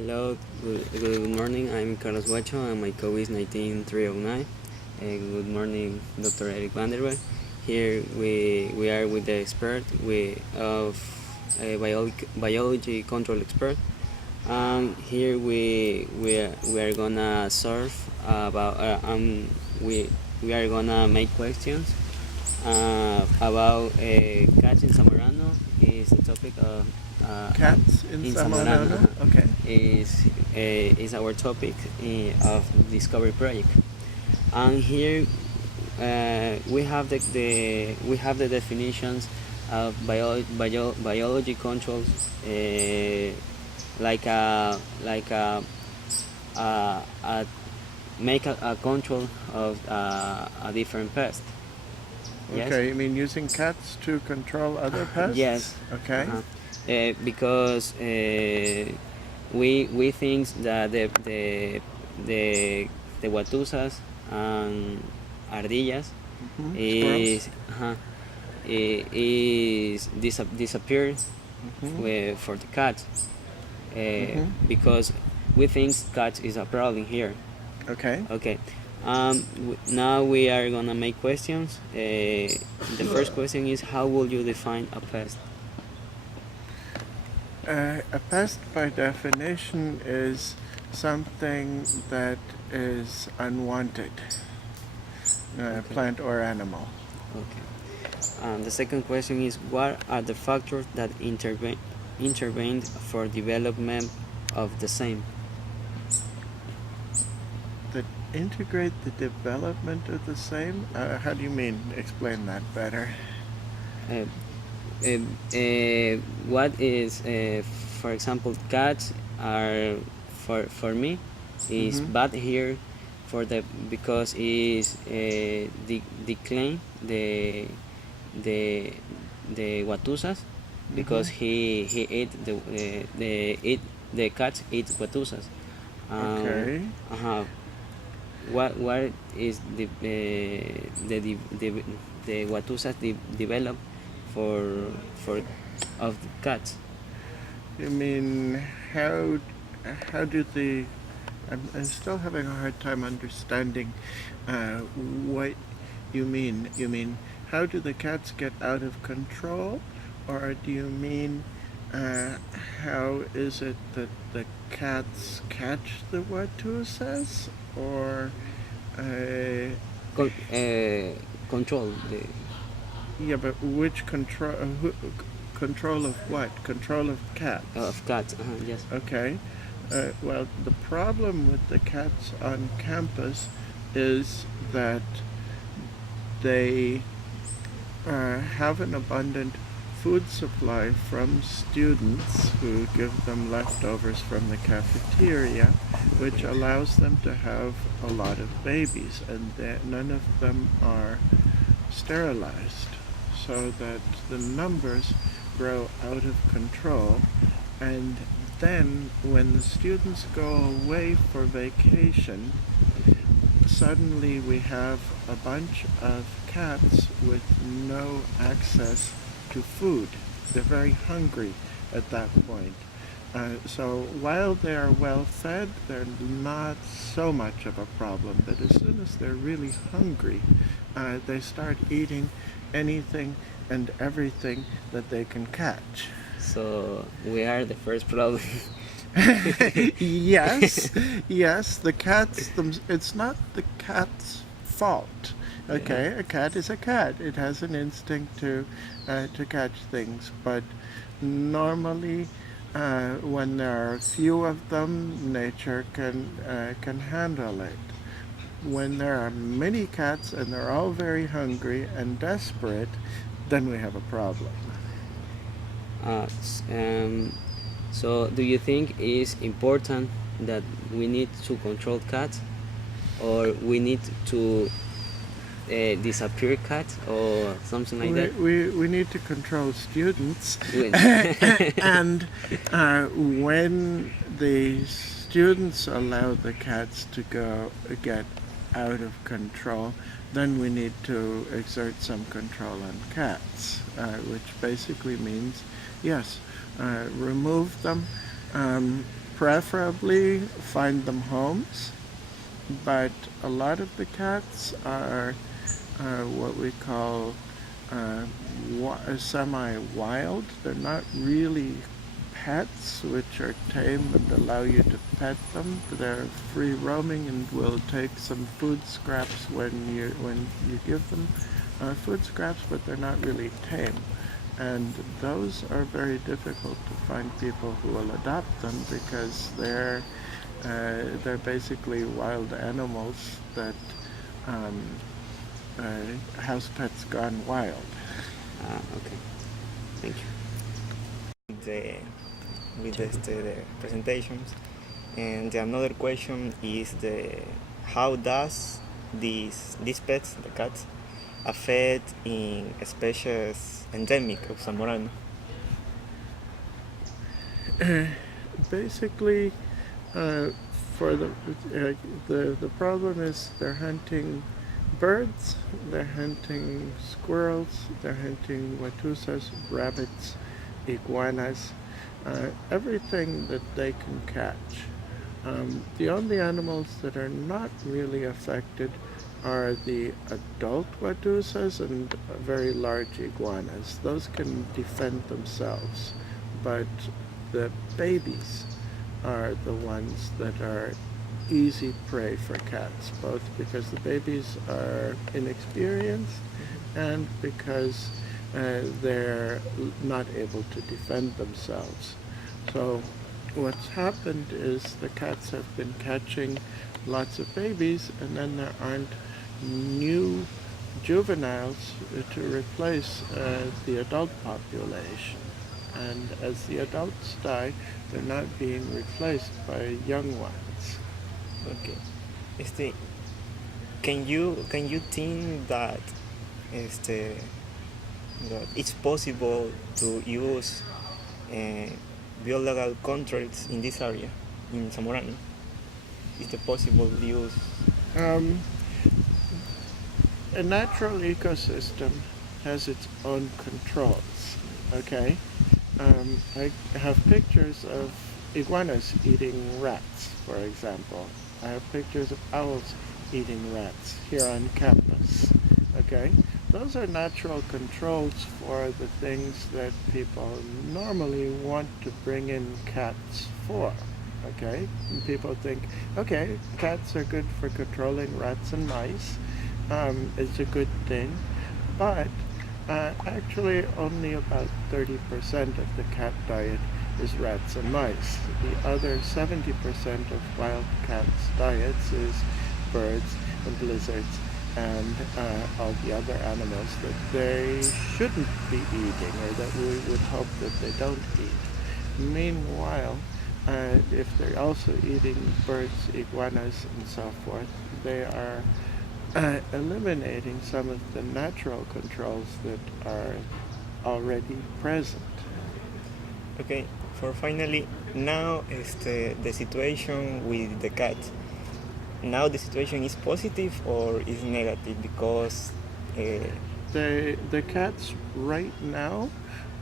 Hello, good morning. I'm Carlos Guacho and my code is 19309. Good morning, Dr. Eric Vanderberg. Here we are with the expert of biology control expert. Here we are gonna serve about we are gonna make questions about cats in Zamorano is the topic of Cats in Zamorano? Okay. is our topic of Discovery Project. And here we have the definitions of biology controls, like a make a control of a different pest. Yes. Okay, you mean using cats to control other pests? Yes. Okay. Because we think that the watusas and ardillas is disappeared for the cats because we think cats is a problem here. Okay. Okay. Now we are gonna make questions. The first question is, how will you define a pest? A pest, by definition, is something that is unwanted, plant or animal. Okay. The second question is, what are the factors that intervened for development of the same? That integrate the development of the same? How do you mean? Explain that better. What is, for example, cats are for me is bad here because is decline the watusas because he ate the cats eat watusas. Okay. What is the watusas develop for of the cats? You mean how do the I'm still having a hard time understanding what you mean. You mean how do the cats get out of control, or do you mean how is it that the cats catch the watusas, or Control the yeah, but which control? Control of what? Control of cats. of cats. Yes. Okay. Well, the problem with the cats on campus is that they have an abundant food supply from students who give them leftovers from the cafeteria, which allows them to have a lot of babies, and none of them are sterilized, so that the numbers grow out of control. And then when the students go away for vacation, suddenly we have a bunch of cats with no access to food. They're very hungry at that point. So while they're well fed, they're not so much of a problem. But as soon as they're really hungry, they start eating anything and everything that they can catch. So we are the first problem. Yes, yes, the cats, it's not the cat's fault. Okay, a cat is a cat. It has an instinct to catch things, but normally when there are few of them, nature can handle it. When there are many cats and they're all very hungry and desperate, then we have a problem. So do you think it's important that we need to control cats, or we need to disappear cats, or something like that? We need to control students. We- And when the students allow the cats to get out of control, then we need to exert some control on cats, which basically means, yes, remove them, preferably find them homes, but a lot of the cats are what we call semi-wild. They're not really pets, which are tame and allow you to pet them. They're free roaming and will take some food scraps when you give them food scraps, but they're not really tame. And those are very difficult to find people who will adopt them because they're basically wild animals that um, house pets gone wild. Okay. Thank you. The, the presentations. And the another question is how does these pets, the cats, affect in species endemic of Zamorano? Basically, uh, for the problem is they're hunting birds, they're hunting squirrels, they're hunting watusas, rabbits, iguanas, everything that they can catch. The only animals that are not really affected are the adult watusas and very large iguanas. Those can defend themselves, but the babies are the ones that are easy prey for cats, both because the babies are inexperienced and because they're not able to defend themselves. So what's happened is the cats have been catching lots of babies, and then there aren't new juveniles to replace the adult population. And as the adults die, they're not being replaced by young ones. Okay. Este, can you think that that it's possible to use biological controls in this area in Zamorano? Is it possible to use? Um, a natural ecosystem has its own controls. Okay, I have pictures of iguanas eating rats, for example. I have pictures of owls eating rats here on campus. Okay, those are natural controls for the things that people normally want to bring in cats for. Okay, and people think, okay, cats are good for controlling rats and mice. It's a good thing, but actually only about 30% of the cat diet is rats and mice. The other 70% of wild cats' diets is birds and lizards and all the other animals that they shouldn't be eating or that we would hope that they don't eat. Meanwhile, if they're also eating birds, iguanas, and so forth, they are eliminating some of the natural controls that are already present. Okay. For finally, now the situation with the cat. Now the situation is positive or is negative because The cats right now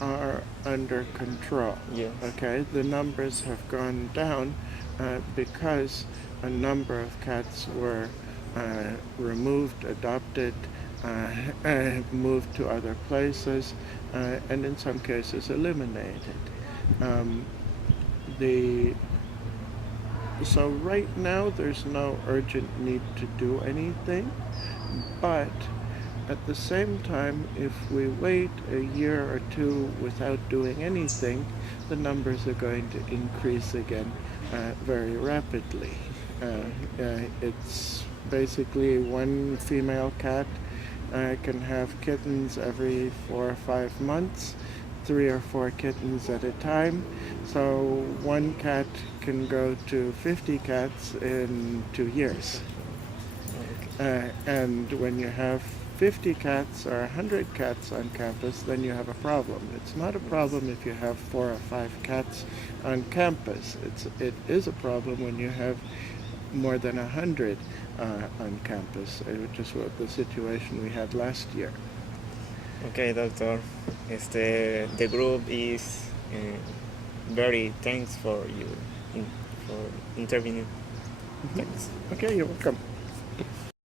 are under control. yes. Okay, the numbers have gone down because a number of cats were removed, adopted, moved to other places, and in some cases eliminated. Um, the so right now there's no urgent need to do anything, but at the same time, if we wait a year or two without doing anything, the numbers are going to increase again very rapidly. It's basically one female cat can have kittens every 4 or 5 months, 3 or 4 kittens at a time. So one cat can go to 50 cats in 2 years. And when you have 50 cats or 100 cats on campus, then you have a problem. It's not a problem if you have 4 or 5 cats on campus. It is a problem when you have more than 100 on campus, which is what the situation we had last year. Okay, doctor. The group is very thanks for you intervening. Thanks. Okay, you're welcome.